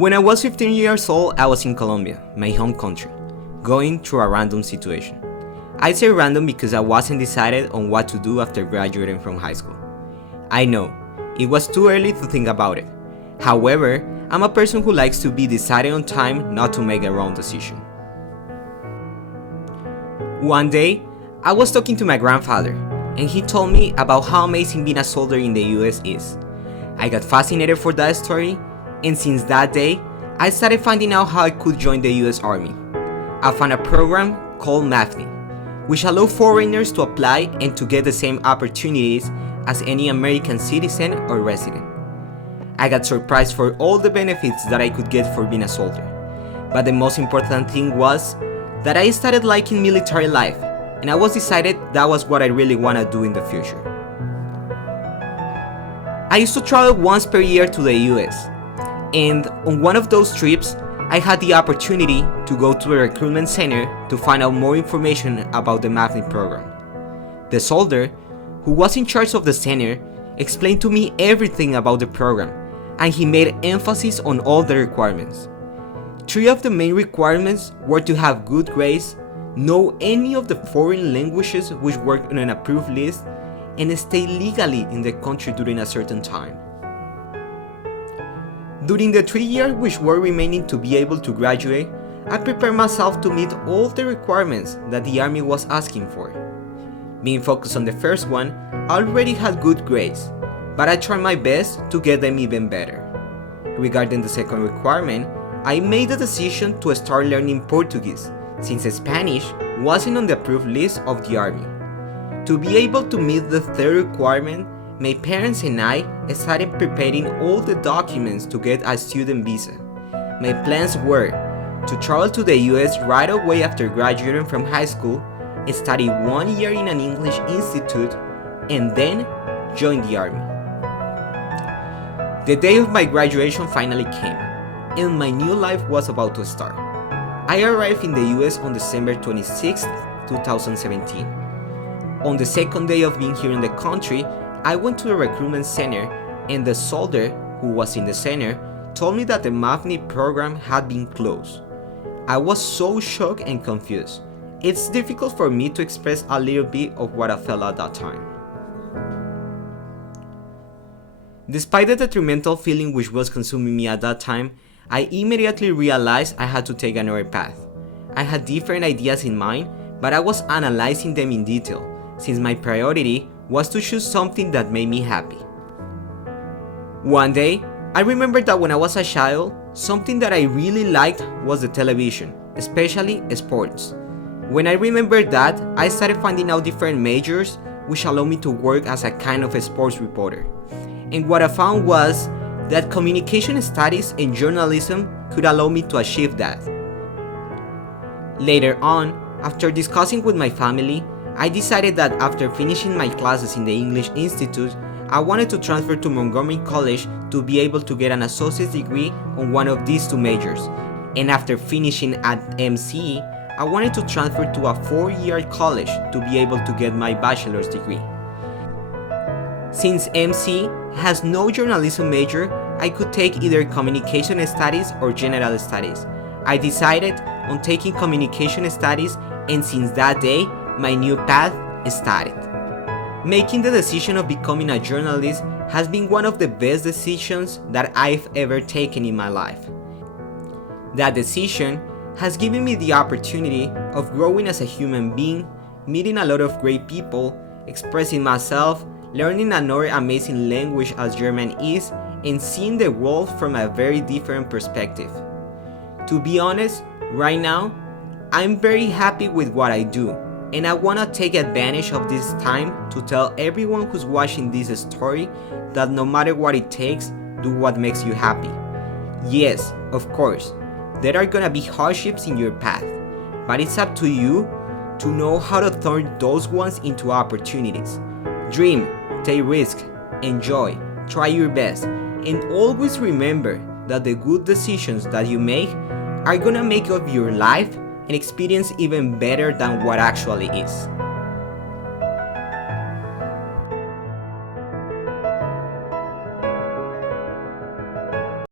When I was 15 years old, I was in Colombia, my home country, going through a random situation. I say random because I wasn't decided on what to do after graduating from high school. I know, it was too early to think about it. However, I'm a person who likes to be decided on time, not to make a wrong decision. One day, I was talking to my grandfather, and he told me about how amazing being a soldier in the US is. I got fascinated for that story, and since that day, I started finding out how I could join the US Army. I found a program called MAFNI, which allows foreigners to apply and to get the same opportunities as any American citizen or resident. I got surprised for all the benefits that I could get for being a soldier. But the most important thing was that I started liking military life, and I was decided that was what I really want to do in the future. I used to travel once per year to the US, and on one of those trips, I had the opportunity to go to a recruitment center to find out more information about the MAFNI program. The soldier, who was in charge of the center, explained to me everything about the program, and he made emphasis on all the requirements. 3 of the main requirements were to have good grades, know any of the foreign languages which were on an approved list, and stay legally in the country during a certain time. During the 3 years which were remaining to be able to graduate, I prepared myself to meet all the requirements that the Army was asking for. Being focused on the first one, I already had good grades, but I tried my best to get them even better. Regarding the second requirement, I made the decision to start learning Portuguese, since Spanish wasn't on the approved list of the Army. To be able to meet the third requirement, my parents and I started preparing all the documents to get a student visa. My plans were to travel to the US right away after graduating from high school, study 1 year in an English institute, and then join the Army. The day of my graduation finally came, and my new life was about to start. I arrived in the US on December 26, 2017. On the second day of being here in the country, I went to the recruitment center, and the soldier who was in the center told me that the MAFNI program had been closed. I was so shocked and confused. It's difficult for me to express a little bit of what I felt at that time. Despite the detrimental feeling which was consuming me at that time, I immediately realized I had to take another path. I had different ideas in mind, but I was analyzing them in detail, since my priority was to choose something that made me happy. One day, I remembered that when I was a child, something that I really liked was the television, especially sports. When I remembered that, I started finding out different majors which allowed me to work as a kind of a sports reporter. And what I found was that communication studies and journalism could allow me to achieve that. Later on, after discussing with my family, I decided that after finishing my classes in the English Institute, I wanted to transfer to Montgomery College to be able to get an associate's degree on one of these 2 majors. And after finishing at MCE, I wanted to transfer to a 4-year college to be able to get my bachelor's degree. Since MCE has no journalism major, I could take either communication studies or general studies. I decided on taking communication studies, and since that day, my new path started. Making the decision of becoming a journalist has been one of the best decisions that I've ever taken in my life. That decision has given me the opportunity of growing as a human being, meeting a lot of great people, expressing myself, learning another amazing language as German is, and seeing the world from a very different perspective. To be honest, right now, I'm very happy with what I do, and I want to take advantage of this time to tell everyone who's watching this story that no matter what it takes, do what makes you happy. Yes, of course, there are gonna be hardships in your path, but it's up to you to know how to turn those ones into opportunities. Dream, take risks, enjoy, try your best, and always remember that the good decisions that you make are gonna make of your life an experience even better than what actually is.